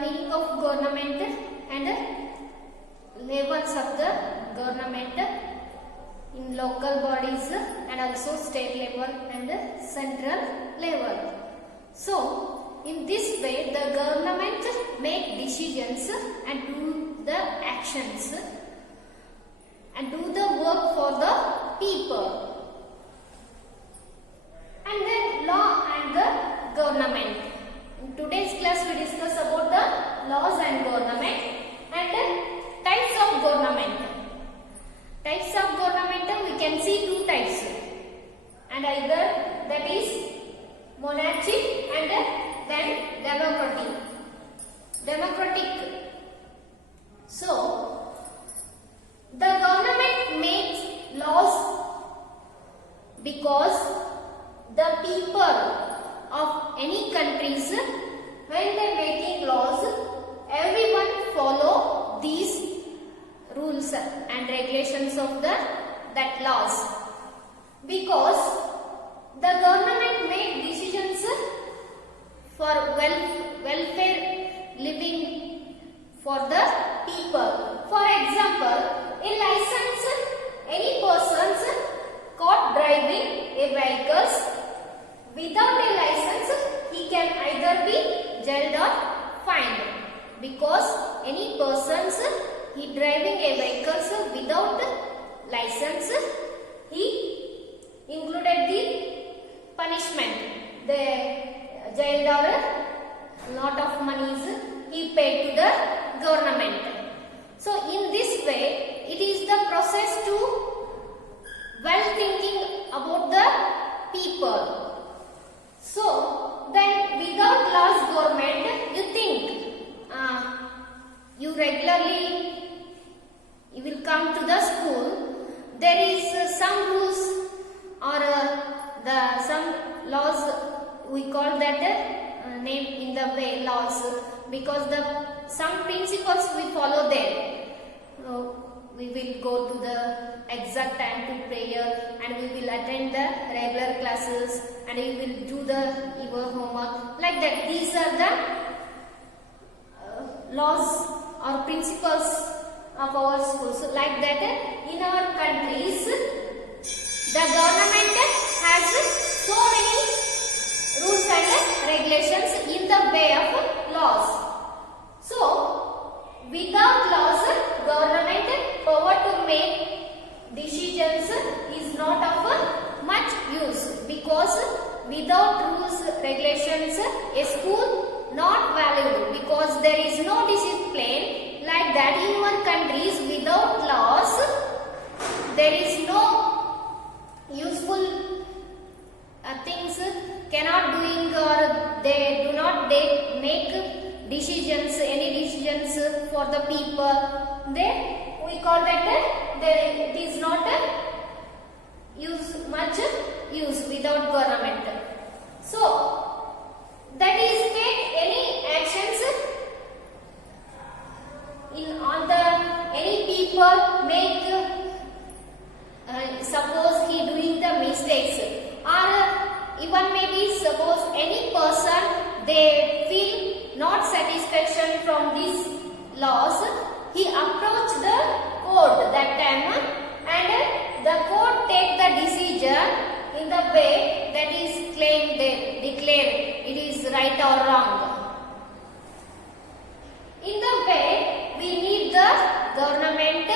meaning of government and levels of the government in local bodies and also state level and central level. So, in this way the government make decisions and do the actions and do the work for the people. And then law and the government. In today's class we discuss about the laws and government and types of government. Types of government we can see two types, and either that is monarchic and then democratic. So the government makes laws because the people of any countries, when they making laws, everyone follow these rules and regulations of that laws, because the government make decisions for welfare living for the people. For example, in license, any persons caught driving a vehicles without a license, he can either be jailed or fined, because any persons he driving a vehicles without license, he included the punishment, the jailed or lot of monies he paid to the government. So in this way, it is the process to well thinking about the people. So then without laws government, you think you regularly you will come to the school, there is some rules or some laws, we call that name in the way laws, because some principles we follow there. We will go to the exact time to prayer and we will attend the regular classes and we will do your homework, like that. These are the laws or principles of our schools. So like that, in our countries, the government has so many rules and regulations in the way of laws. So, without laws, government power to make decisions is not of much use, because without rules, regulations, a school not valued, because there is no discipline. Like that, in our countries, without laws, there is no useful things cannot doing, or they do not make decisions, any decisions for the people. Then we call that it is not much use without government. So that is take any actions any people make, suppose he doing the mistakes, or even maybe suppose any person they feel not satisfaction from these laws, he approach the court that time and the court take the decision in the way that is claimed, declared it is right or wrong. In the way we need the government,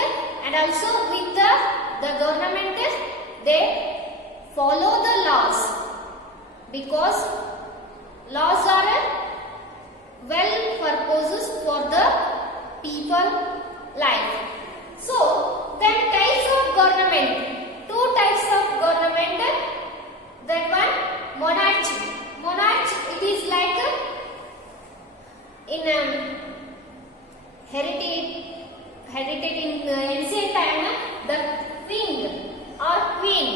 and also with the government they follow the laws, because laws are well purposes for the people life. So then types of government, two types of government. That one, monarchy. Monarchy, it is like in heritage in ancient time, the king or queen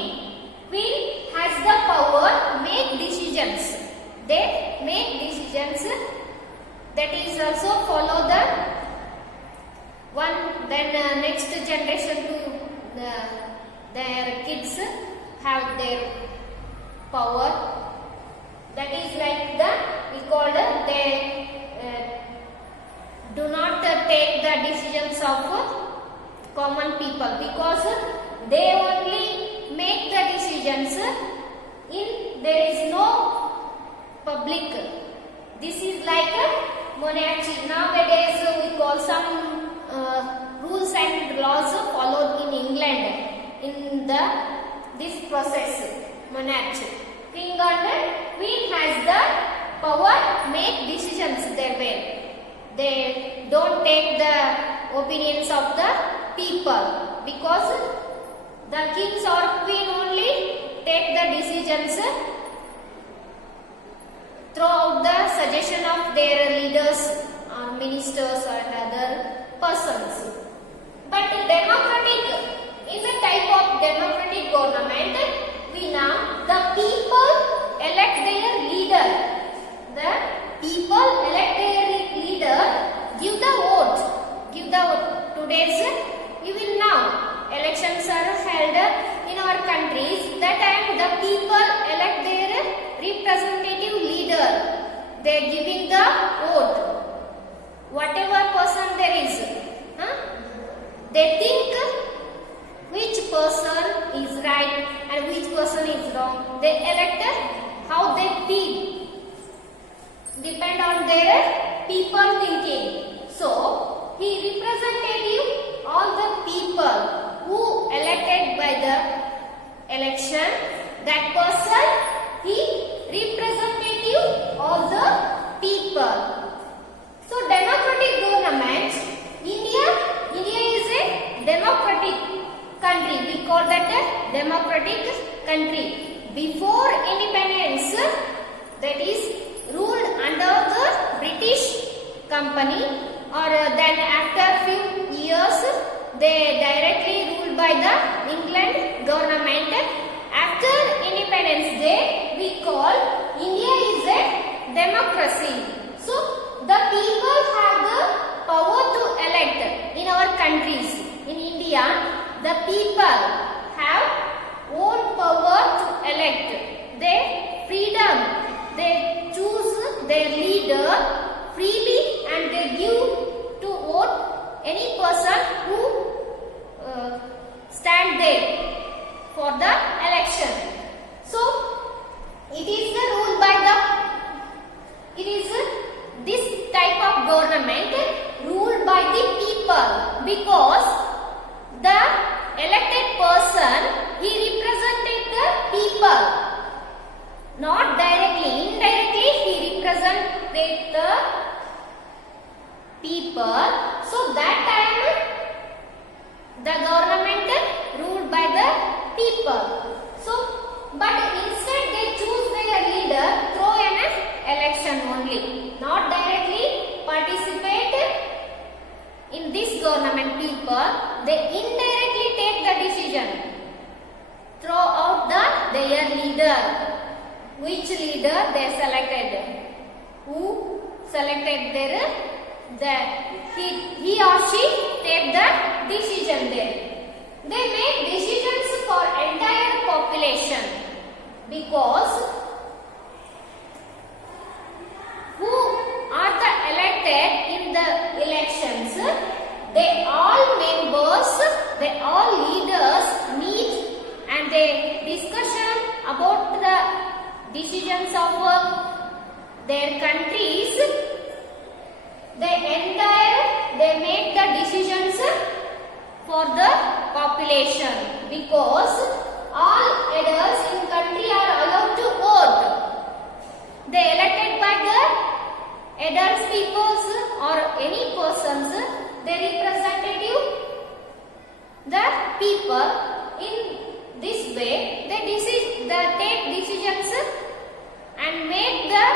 has the power to make decisions. They make decisions. That is also follow the one. Then next generation to their kids have their power. That is like we call the take the decisions of common people, because they only make the decisions in there is no public. This is like a monarchy. Nowadays we call some rules and laws followed in England in this process, monarchy. King and queen has the power make decisions their way. They don't take the opinions of the people, because the kings or queen only take the decisions throughout the suggestion of their leaders or ministers and other persons. But democratic, in the type of democratic government, we now the people elect their leader. The people elect their leader, give the vote. Today's even now elections are held in our countries. That time the people elect their representative leader. They are giving the vote. Whatever person there is, they think which person is right and which person is wrong. They elect how they feel. Depend on their people thinking. So, he representative all the people who elected by the election. That person, he representative all the people. So, democratic government, India is a democratic country. We call that a democratic country. Before independence, that is ruled under the British company, or then after few years they directly ruled by the England government. After Independence Day, we call India is a democracy. So the people have the power to elect in our countries. In India, the people have own power to elect. They freedom. They choose their leader freely and they give to vote any person who stand there for the election. So, it is the rule by this type of government ruled by the people, because the elected person, he represented the people. Not directly, indirectly he represented the people. So that time the government ruled by the people. So, but instead they choose their leader through an election only. Not directly participate in this government people. They indirectly take the decision. Throw out their leader. Which leader they selected? Who selected he or she take the decision there. They make decisions for entire population, because who are the elected in the elections? They all members, they all leaders meet and they discussion about the decisions of their countries. They make the decisions for the population, because all adults in country are allowed to vote. They elected by the adults peoples or any persons. They representative the people. In this way, they take decisions and make the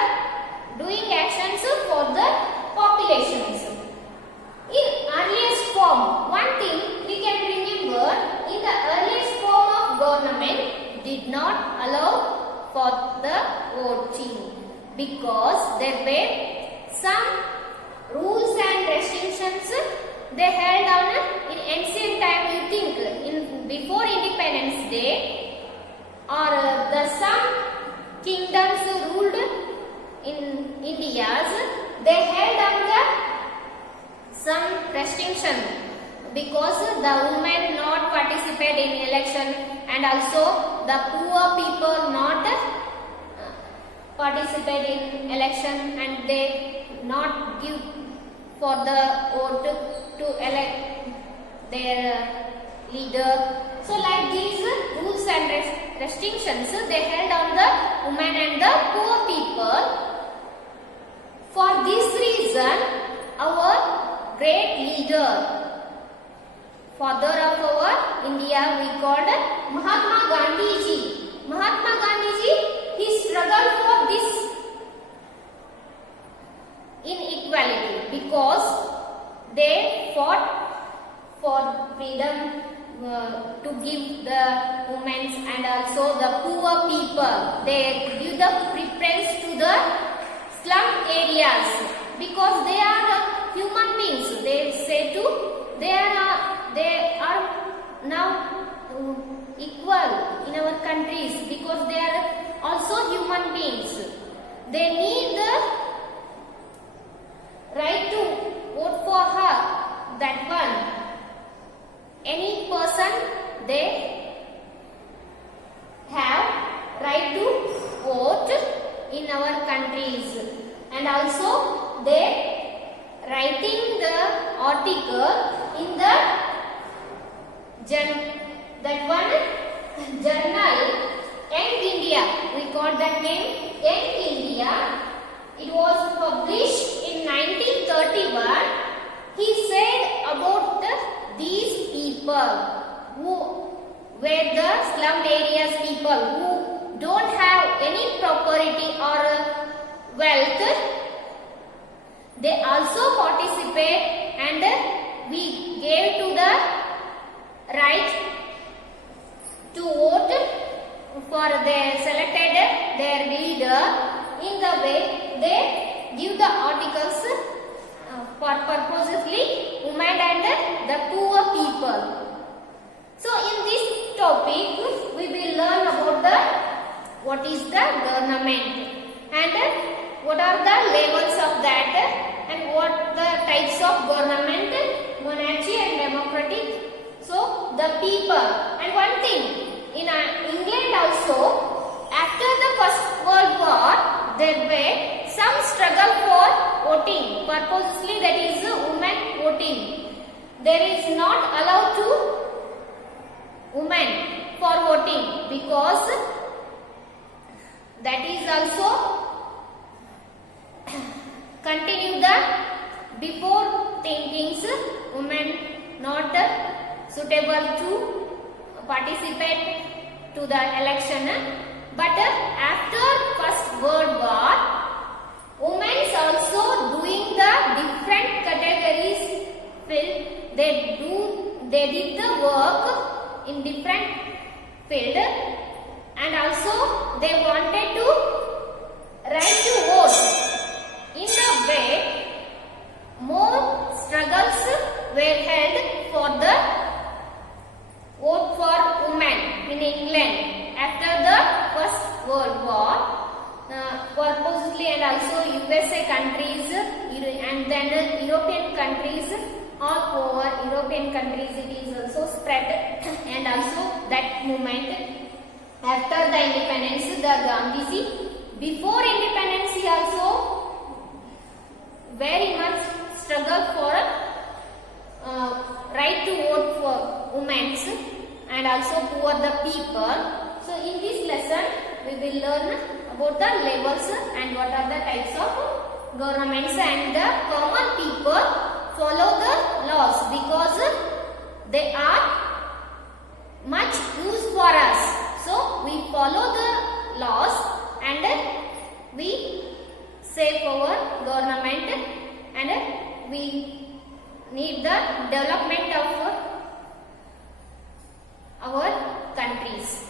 doing actions for the populations. In earliest form, one thing we can remember, in the earliest form of government did not allow for the voting, because there were some rules and restrictions they held on. In ancient time, you think before Independence Day, or some kingdoms ruled in India's, they held on some restriction because the women not participate in election and also the poor people not participate in election and they not give for the vote to elect their leader. So like these rules and restrictions they held on the women and the poor people. For this reason our great leader, father of our India, we called Mahatma Gandhi ji. Mahatma Gandhi ji, he struggled for this inequality because they fought for freedom to give the women and also the poor people. They give the preference to the slum areas because they are human beings. They say to they are now equal in our countries because they are also human beings. They need the right to vote for her, that one. Any person they have right to vote in our countries and also they writing the article in the that one journal Young India, we call that name Young India. It was published in 1931. He said about these people who were the slum areas people who don't have any property or wealth. They also participate and we gave to the right to vote for their selected their leader. In the way they give the articles for purposely women and the poor people. So in this topic we will learn about the what is the government and what are the levels of that and what the types of government, monarchy and democratic. So the people, and one thing in England also after the First World War there were some struggle for voting purposely, that is women voting. There is not allowed to women for voting because that is also continue the before thinkings women not suitable to participate to the election. But after First World War, women also doing the different categories field. They did the work in different field and also they wanted to right to vote. In a way, more struggles were held for the vote for women in England after the First World War. Purposely and also USA countries and then European countries, all over European countries it is also spread and also that movement after the independence, the Gandhiji, before independence he also very much struggle for right to vote for women and also for the people. So in this lesson we will learn about the levels and what are the types of governments and the common people follow the laws because they are much used for us. So we follow the laws and we save our government and we need the development of our countries.